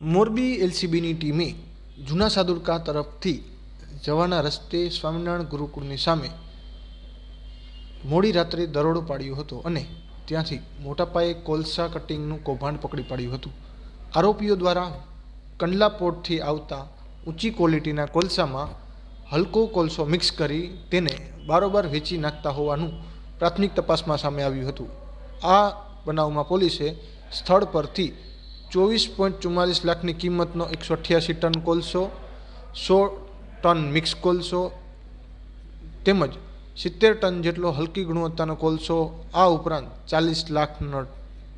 મોરબી એલસીબીની ટીમે જૂના સાદુરકા તરફથી જવાના રસ્તે સ્વામિનારાયણ ગુરુકુળની સામે મોડી રાત્રે દરોડો પાડ્યો હતો અને ત્યાંથી મોટા પાયે કોલસા કટિંગનું કૌભાંડ પકડી પાડ્યું હતું. આરોપીઓ દ્વારા કંડલા પોર્ટથી આવતા ઊંચી ક્વોલિટીના કોલસામાં હલકો કોલસો મિક્સ કરી તેને બારોબાર વેચી નાખતા હોવાનું પ્રાથમિક તપાસમાં સામે આવ્યું હતું. આ બનાવમાં પોલીસે સ્થળ પરથી ચોવીસ પોઈન્ટ ચુમ્માલીસ લાખની કિંમતનો એકસો અઠ્યાસી ટન કોલસો, સો ટન મિક્સ કોલસો તેમજ સિત્તેર ટન જેટલો હલકી ગુણવત્તાનો કોલસો, આ ઉપરાંત ચાલીસ લાખનો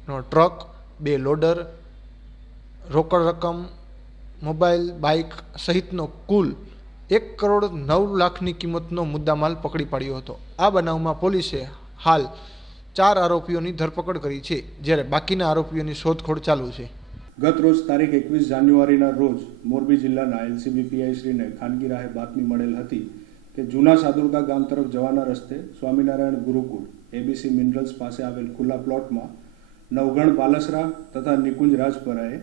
ટ્રક, બે લોડર, રોકડ રકમ, મોબાઈલ, બાઇક સહિતનો કુલ એક કરોડ નવ લાખની કિંમતનો મુદ્દામાલ પકડી પાડ્યો હતો. આ બનાવમાં પોલીસે હાલ ચાર આરોપીઓની ધરપકડ કરી છે, જ્યારે બાકીના આરોપીઓની શોધખોળ ચાલુ છે. ગત રોજ તારીખ એકવીસ જાન્યુઆરીના રોજ મોરબી જિલ્લાના એલસીબી પીઆઈશ્રીને ખાનગી રાહે બાતમી મળેલ હતી કે જૂના સાદુરગા ગામ તરફ જવાના રસ્તે સ્વામિનારાયણ ગુરુકુળ, એબીસી મિનરલ્સ પાસે આવેલ ખુલ્લા પ્લોટમાં નવગણ બાલસરા તથા નિકુંજ રાજપરાએ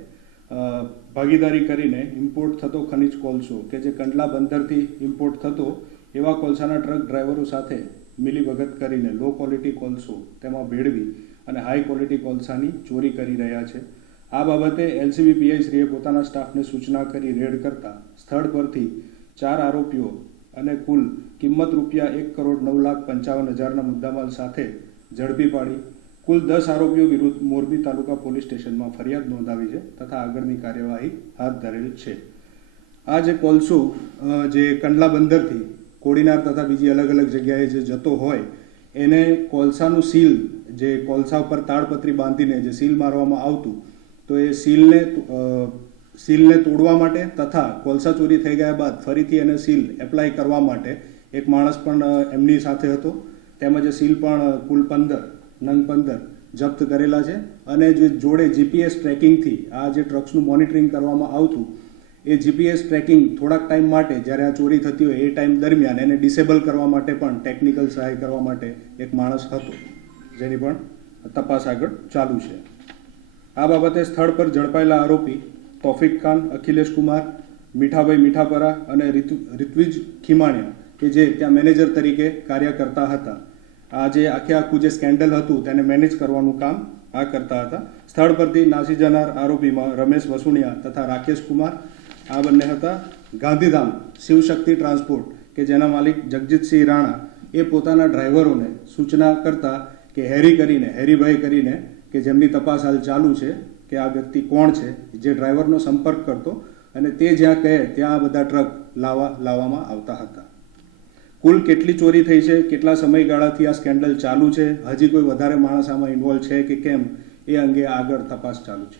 ભાગીદારી કરીને ઇમ્પોર્ટ થતો ખનિજ કોલસો કે જે કંડલા બંદરથી ઇમ્પોર્ટ થતો એવા કોલસાના ટ્રક ડ્રાઈવરો સાથે મિલીભગત કરીને લો ક્વોલિટી કોલસો તેમાં ભેળવી અને હાઈ ક્વોલિટી કોલસાની ચોરી કરી રહ્યા છે. આ બાબતે એલસીબી પીઆઈ શ્રીએ પોતાના સ્ટાફને સૂચના કરી રેડ કરતા સ્થળ પરથી ચાર આરોપીઓ અને કુલ કિંમત રૂપિયા એક કરોડ નવ લાખ પંચાવન હજારના મુદ્દામાલ સાથે ઝડપી પાડી. કુલ દસ આરોપીઓ વિરુદ્ધ મોરબી તાલુકા પોલીસ સ્ટેશનમાં ફરિયાદ નોંધાવી છે તથા આગળની કાર્યવાહી હાથ ધરેલ છે. આ જે કોલસો જે કંડલા બંદરથી કોડીનાર તથા બીજી અલગ અલગ જગ્યાએ જે જતો હોય, એને કોલસાનું સીલ, જે કોલસા ઉપર તાડપત્રી બાંધીને જે સીલ મારવામાં આવતું તો એ સીલને સીલને તોડવા માટે તથા કોલસા ચોરી થઈ ગયા બાદ ફરીથી એને સીલ એપ્લાય કરવા માટે એક માણસ પણ એમની સાથે હતો. તેમજ સીલ પણ કુલ પંદર, નંગ પંદર જપ્ત કરેલા છે. અને જે જોડે જીપીએસ ટ્રેકિંગથી આ જે ટ્રક્સનું મોનિટરિંગ કરવામાં આવતું, એ જીપીએસ ટ્રેકિંગ થોડાક ટાઈમ માટે જ્યારે આ ચોરી થતી હોય એ ટાઈમ દરમિયાન એને ડિસેબલ કરવા માટે પણ ટેકનિકલ સહાય કરવા માટે એક માણસ હતો. જેની પણ તપાસ આગળ ચાલુ છે. આ બાબતે સ્થળ પર ઝડપાયેલા આરોપી તોફિક ખાન, અખિલેશ કુમાર, મીઠાભાઈ મીઠાપરા અને રિતુ, રિત્વિજ ખીમાણિયા, કે જે ત્યાં મેનેજર તરીકે કાર્ય કરતા હતા. આ જે આખે આખું જે સ્કેન્ડલ હતું, તેને મેનેજ કરવાનું કામ આ કરતા હતા. સ્થળ પરથી નાસી જનાર આરોપીમાં રમેશ વસુણિયા તથા રાકેશ કુમાર આ બંને હતા. ગાંધીધામ શિવશક્તિ ટ્રાન્સપોર્ટ, કે જેના માલિક જગજીતસિંહ રાણા, એ પોતાના ડ્રાઈવરોને સૂચના કરતા કે હેરી કરીને, હેરીભાઈ કરીને કે જેમની તપાસ હાલ ચાલુ છે કે આ વ્યક્તિ કોણ છે, જે ડ્રાઈવરનો સંપર્ક કરતો અને તે જ્યાં કહે ત્યાં આ બધા ટ્રક લાવવા લાવવામાં આવતા હતા. કુલ કેટલી ચોરી થઈ છે, કેટલા સમયગાળાથી આ સ્કેન્ડલ ચાલુ છે, હજી કોઈ વધારે માણસ આમાં ઇન્વોલ્વ છે કે કેમ, એ અંગે આગળ તપાસ ચાલુ છે.